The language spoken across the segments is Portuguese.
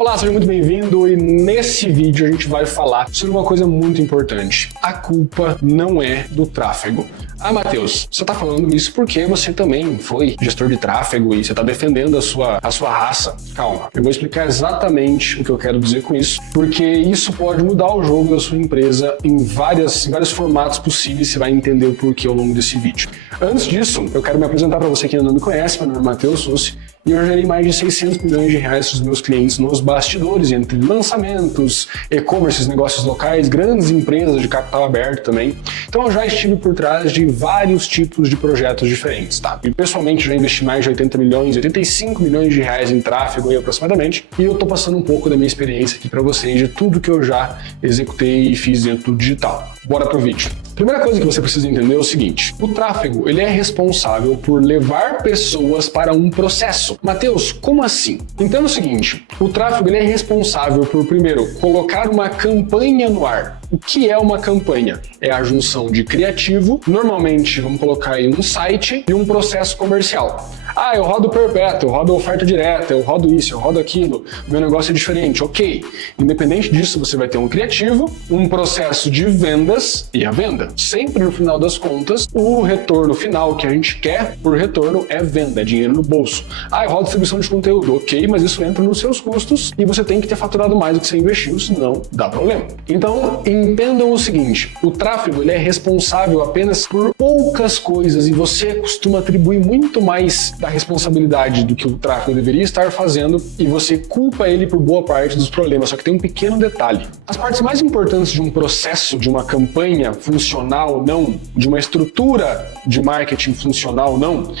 Olá, seja muito bem-vindo e nesse vídeo a gente vai falar sobre uma coisa muito importante. A culpa não é do tráfego. Ah, Matheus, você está falando isso porque você também foi gestor de tráfego e você está defendendo a sua raça. Calma, eu vou explicar exatamente o que eu quero dizer com isso, porque isso pode mudar o jogo da sua empresa em vários formatos possíveis, você vai entender o porquê ao longo desse vídeo. Antes disso, eu quero me apresentar para você que ainda não me conhece, meu nome é Matheus Sussi, e eu gerei mais de 600 milhões de reais para os meus clientes nos bastidores, entre lançamentos, e-commerce, negócios locais, grandes empresas de capital aberto também. Então eu já estive por trás de vários tipos de projetos diferentes, tá? E pessoalmente já investi mais de 85 milhões de reais em tráfego aí aproximadamente, e eu tô passando um pouco da minha experiência aqui para vocês, de tudo que eu já executei e fiz dentro do digital. Bora pro vídeo. Primeira coisa que você precisa entender é o seguinte: o tráfego ele é responsável por levar pessoas para um processo. Matheus, como assim? Entenda o seguinte: o tráfego ele é responsável por, primeiro, colocar uma campanha no ar. O que é uma campanha? É a junção de criativo, normalmente vamos colocar aí um site e um processo comercial. Ah, eu rodo perpétuo, eu rodo oferta direta, eu rodo isso, eu rodo aquilo, meu negócio é diferente, ok. Independente disso, você vai ter um criativo, um processo de vendas e a venda. Sempre no final das contas, o retorno final que a gente quer por retorno é venda, é dinheiro no bolso. Ah, eu rodo distribuição de conteúdo, ok, mas isso entra nos seus custos e você tem que ter faturado mais do que você investiu, senão dá problema. Então, entendam o seguinte: o tráfego ele é responsável apenas por poucas coisas e você costuma atribuir muito mais da responsabilidade do que o tráfego deveria estar fazendo e você culpa ele por boa parte dos problemas. Só que tem um pequeno detalhe: as partes mais importantes de um processo, de uma campanha funcional ou não, de uma estrutura de marketing funcional ou não,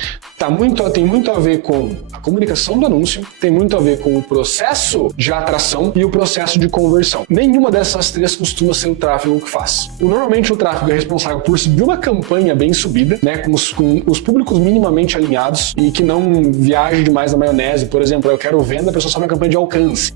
tem muito a ver com a comunicação do anúncio, tem muito a ver com o processo de atração e o processo de conversão. Nenhuma dessas três costuma ser o tráfego que faz. Normalmente o tráfego é responsável por subir uma campanha bem subida, né, com os públicos minimamente alinhados e que não viaje demais na maionese. Por exemplo, eu quero venda, a pessoa sobe uma campanha de alcance.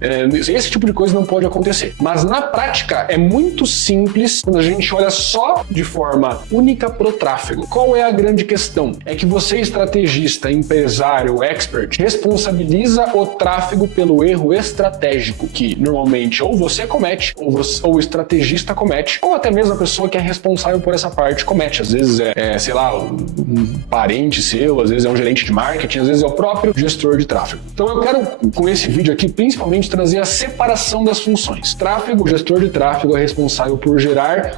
Esse tipo de coisa não pode acontecer. Mas na prática é muito simples quando a gente olha só de forma única pro tráfego. Qual é a grande questão? É que você, estrategista, empresário, expert, responsabiliza o tráfego pelo erro estratégico que normalmente ou você comete, ou o estrategista comete, ou até mesmo a pessoa que é responsável por essa parte comete. Às vezes sei lá, um parente seu, às vezes é um gerente de marketing, às vezes é o próprio gestor de tráfego. Então eu quero, com esse vídeo aqui, principalmente trazer a separação das funções. Tráfego, o gestor de tráfego é responsável por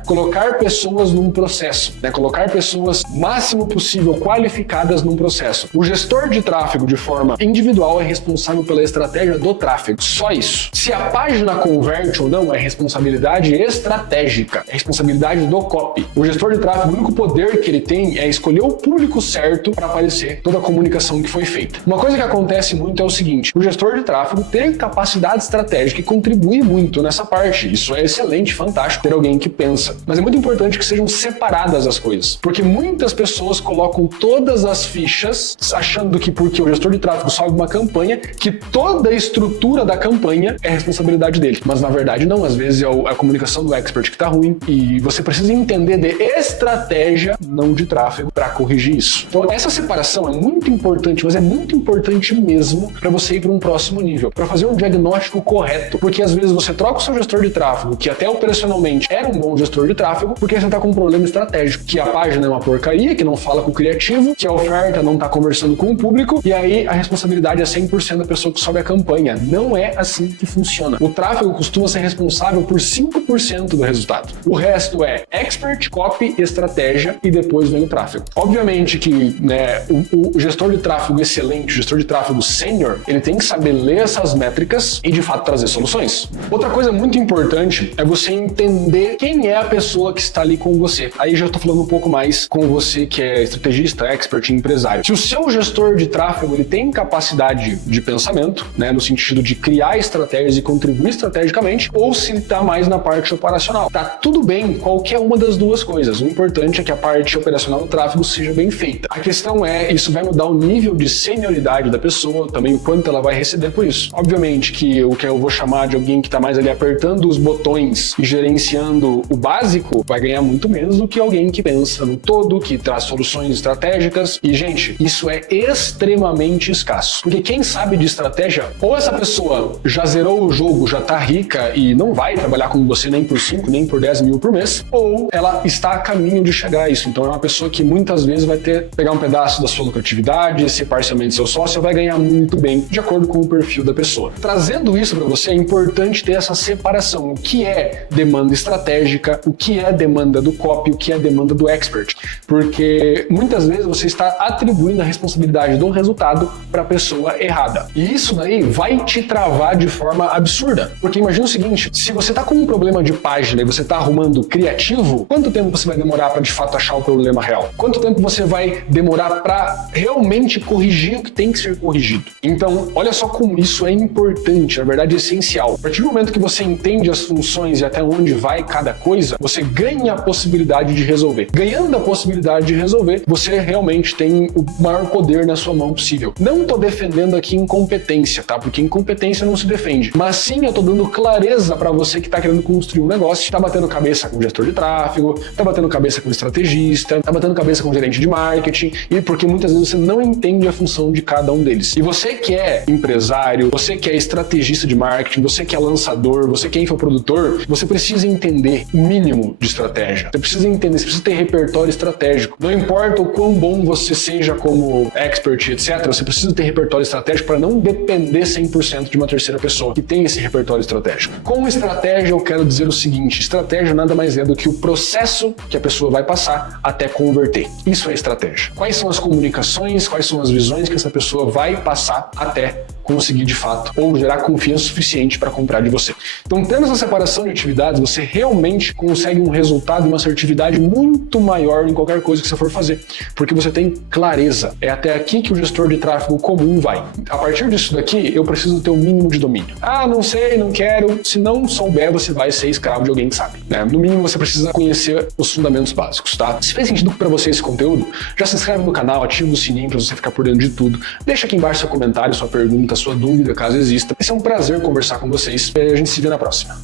colocar pessoas num processo, né? Colocar pessoas o máximo possível qualificadas num processo. O gestor de tráfego, de forma individual, é responsável pela estratégia do tráfego. Só isso. Se a página converte ou não, é responsabilidade estratégica, é responsabilidade do copy. O gestor de tráfego, o único poder que ele tem é escolher o público certo para aparecer toda a comunicação que foi feita. Uma coisa que acontece muito é o seguinte: o gestor de tráfego tem capacidade estratégica e contribui muito nessa parte. Isso é excelente, fantástico ter alguém que pensa. Mas é muito importante que sejam separadas as coisas, porque muitas pessoas colocam todas as fichas achando que porque o gestor de tráfego sobe uma campanha, que toda a estrutura da campanha é responsabilidade dele. Mas na verdade não, às vezes é a comunicação do expert que tá ruim e você precisa entender de estratégia, não de tráfego, para corrigir isso. Então essa separação é muito importante, mas é muito importante mesmo para você ir para um próximo nível, para fazer um diagnóstico correto, porque às vezes você troca o seu gestor de tráfego, que até operacionalmente era um bom gestor de tráfego, porque você está com um problema estratégico, que a página é uma porcaria, que não fala com o criativo, que a oferta não está conversando com o público, e aí a responsabilidade é 100% da pessoa que sobe a campanha. Não é assim que funciona. O tráfego costuma ser responsável por 5% do resultado. O resto é expert, copy, estratégia e depois vem o tráfego. Obviamente que, né, o gestor de tráfego excelente, o gestor de tráfego sênior, ele tem que saber ler essas métricas e de fato trazer soluções. Outra coisa muito importante é você entender quem é a pessoa que está ali com você. Aí já estou falando um pouco mais com você que é estrategista, expert, empresário. Se o seu gestor de tráfego ele tem capacidade de pensamento, né, no sentido de criar estratégias e contribuir estrategicamente, ou se ele está mais na parte operacional. Tá tudo bem qualquer uma das duas coisas. O importante é que a parte operacional do tráfego seja bem feita. A questão é, isso vai mudar o nível de senioridade da pessoa, também o quanto ela vai receber por isso. Obviamente que o que eu vou chamar de alguém que está mais ali apertando os botões e gerenciando o básico vai ganhar muito menos do que alguém que pensa no todo, que traz soluções estratégicas. E, gente, Gente, isso é extremamente escasso. Porque quem sabe de estratégia, ou essa pessoa já zerou o jogo, já tá rica e não vai trabalhar com você nem por 5, nem por 10 mil por mês, ou ela está a caminho de chegar a isso. Então é uma pessoa que muitas vezes vai pegar um pedaço da sua lucratividade, ser parcialmente seu sócio, vai ganhar muito bem, de acordo com o perfil da pessoa. Trazendo isso para você, é importante ter essa separação. O que é demanda estratégica, o que é demanda do copy, o que é demanda do expert. Porque muitas vezes você está atribuindo a responsabilidade do resultado para a pessoa errada. E isso daí vai te travar de forma absurda. Porque imagina o seguinte, se você está com um problema de página e você está arrumando criativo, quanto tempo você vai demorar para de fato achar o problema real? Quanto tempo você vai demorar para realmente corrigir o que tem que ser corrigido? Então, olha só como isso é importante, na verdade é essencial. A partir do momento que você entende as funções e até onde vai cada coisa, você ganha a possibilidade de resolver. Ganhando a possibilidade de resolver, você realmente tem o maior poder na sua mão possível. Não estou defendendo aqui incompetência, tá? Porque incompetência não se defende. Mas sim, eu estou dando clareza para você que está querendo construir um negócio, está batendo cabeça com o gestor de tráfego, está batendo cabeça com o estrategista, está batendo cabeça com o gerente de marketing, e porque muitas vezes você não entende a função de cada um deles. E você que é empresário, você que é estrategista de marketing, você que é lançador, você que é infoprodutor, você precisa entender o mínimo de estratégia. Você precisa entender, você precisa ter repertório estratégico. Não importa o quão bom você seja como expert, etc., você precisa ter repertório estratégico para não depender 100% de uma terceira pessoa que tem esse repertório estratégico. Com estratégia, eu quero dizer o seguinte, estratégia nada mais é do que o processo que a pessoa vai passar até converter. Isso é estratégia. Quais são as comunicações, quais são as visões que essa pessoa vai passar até conseguir de fato, ou gerar confiança suficiente para comprar de você. Então, tendo essa separação de atividades, você realmente consegue um resultado e uma assertividade muito maior em qualquer coisa que você for fazer, porque você tem clareza. É até aqui que o gestor de tráfego comum vai. A partir disso daqui, eu preciso ter o mínimo de domínio. Ah, não sei, não quero. Se não souber, você vai ser escravo de alguém que sabe, né? No mínimo, você precisa conhecer os fundamentos básicos, tá? Se fez sentido para você esse conteúdo, já se inscreve no canal, ativa o sininho para você ficar por dentro de tudo. Deixa aqui embaixo seu comentário, sua pergunta, sua dúvida, caso exista. Vai ser um prazer conversar com vocês. A gente se vê na próxima.